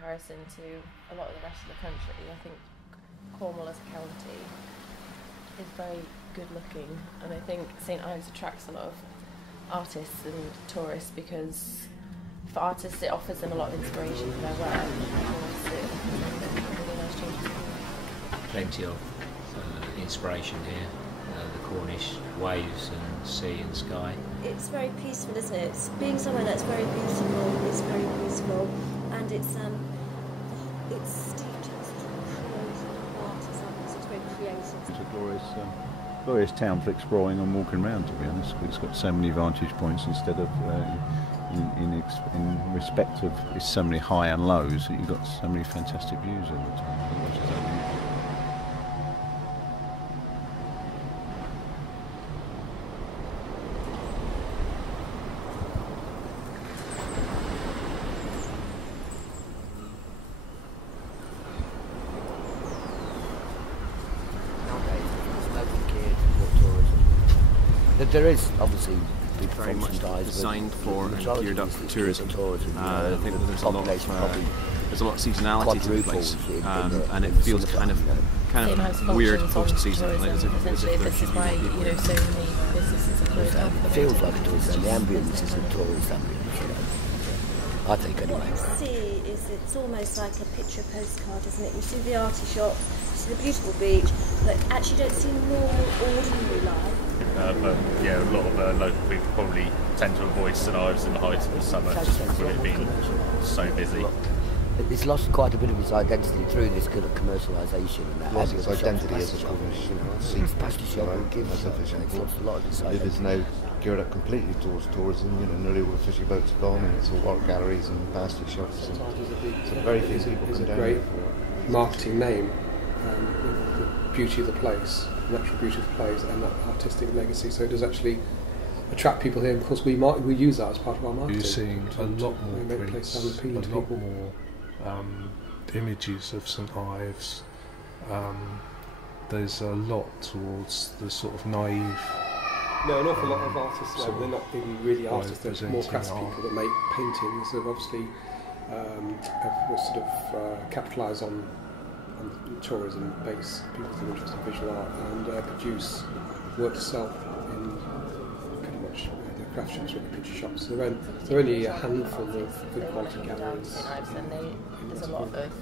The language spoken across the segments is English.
comparison to a lot of the rest of the country. I think Cornwall as a county is very good looking, and I think St Ives attracts a lot of artists and tourists because for artists it offers them a lot of inspiration for their work. Really nice change. Plenty of inspiration here. The Cornish waves and sea and sky. It's very peaceful, isn't it? It's being somewhere that's very beautiful. It's very peaceful, and it's steeped in sort of art or something. So it's very creative. It's a glorious town for exploring and walking around. To be honest, it's got so many vantage points instead of in respect of it's so many high and lows that you've got so many fantastic views all the time. Which is unusual. There is obviously big very much designed for and geared up for tourism. I think that there's a lot of seasonality to the place, and it feels kind of weird post-season. Essentially, this is why so many businesses are closed down. It feels like a tourist, and the ambience is a tourist ambience. I think anyway. What you see is it's almost like a picture postcard, isn't it? You see the arty shops, you see the beautiful beach, but actually don't see normal, ordinary life. But yeah, a lot of local people probably tend to avoid St Ives in the height of the summer just because of it being so busy. It's lost quite a bit of its identity through this kind of commercialisation and that. Lost its identity as a Cornish, It's pasty shop and gives it's lost a lot of its identity. It is now geared up completely towards tourism. Nearly all the fishing boats are gone, and it's all art galleries and pasty shops. And so very few people come down here for it. Marketing name, the beauty of the place, the natural beauty of the place, and that artistic legacy. So it does actually attract people here. And of course, we use that as part of our marketing. You're seeing a lot more prints, a lot more images of St Ives. There's a lot towards the sort of naive. No, an awful lot of artists. They're not even really artists. They're more craftspeople people that make paintings. They've obviously have sort of capitalised on tourism base, people who are interested in visual art, and produce work to sell in pretty much the craft shops or the picture shops. So there are only a handful of good quality galleries. And there's a lot of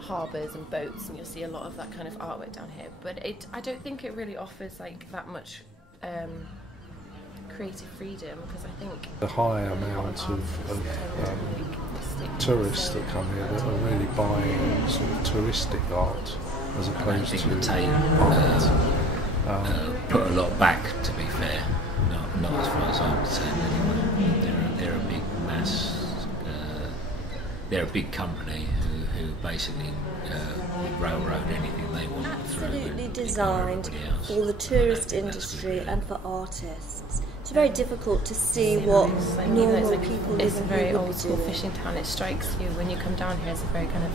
harbours and boats, and you'll see a lot of that kind of artwork down here. But I don't think it really offers like that much creative freedom, because I think the high amount of tourists that come here that are really buying sort of touristic art as opposed to the Tate put a lot back, to be fair, not as far as I'm concerned anyway. They're a big mass, they're a big company who basically railroad anything they want through. Absolutely designed for the tourist industry and for artists. It's very difficult to see what normal people live in. It's a very old school fishing town. It strikes you when you come down here as a very kind of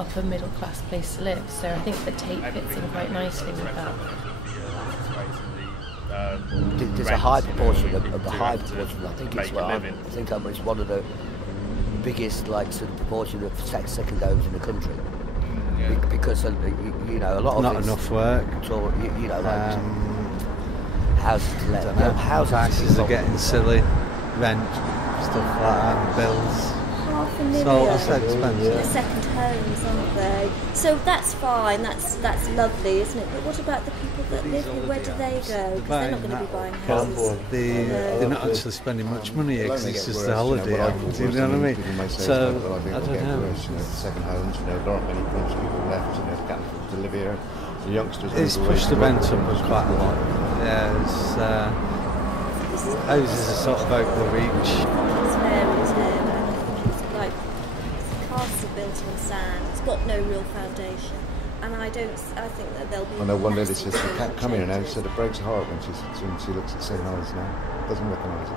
upper middle class place to live. So I think the Tate fits in quite nicely with that. There's a high proportion of the high proportion. I think it's one of the biggest sort of proportion of second homes in the country. Because a lot of not enough work. So houses to let. Prices are getting silly. Rent, stuff like that, and bills. $500,000. So expensive. The second homes, aren't they? So that's fine. That's lovely, isn't it? But what about the people that live here? Where do they go? Because they're not going to be buying houses. They're not actually spending much money here because it's just a holiday. Do you know what I mean? So I don't know. Second homes. There aren't many Cornish people left. Can't to live here. The youngsters. It's pushed the rent up quite a lot. Yeah, houses are sort of out of reach. It's fairy tale, and I think it's like a castle built on sand. It's got no real foundation, and I think that there'll be. I know one lady says she can't come here now. She said it breaks her heart when she looks at St Ives now. Doesn't recognise it.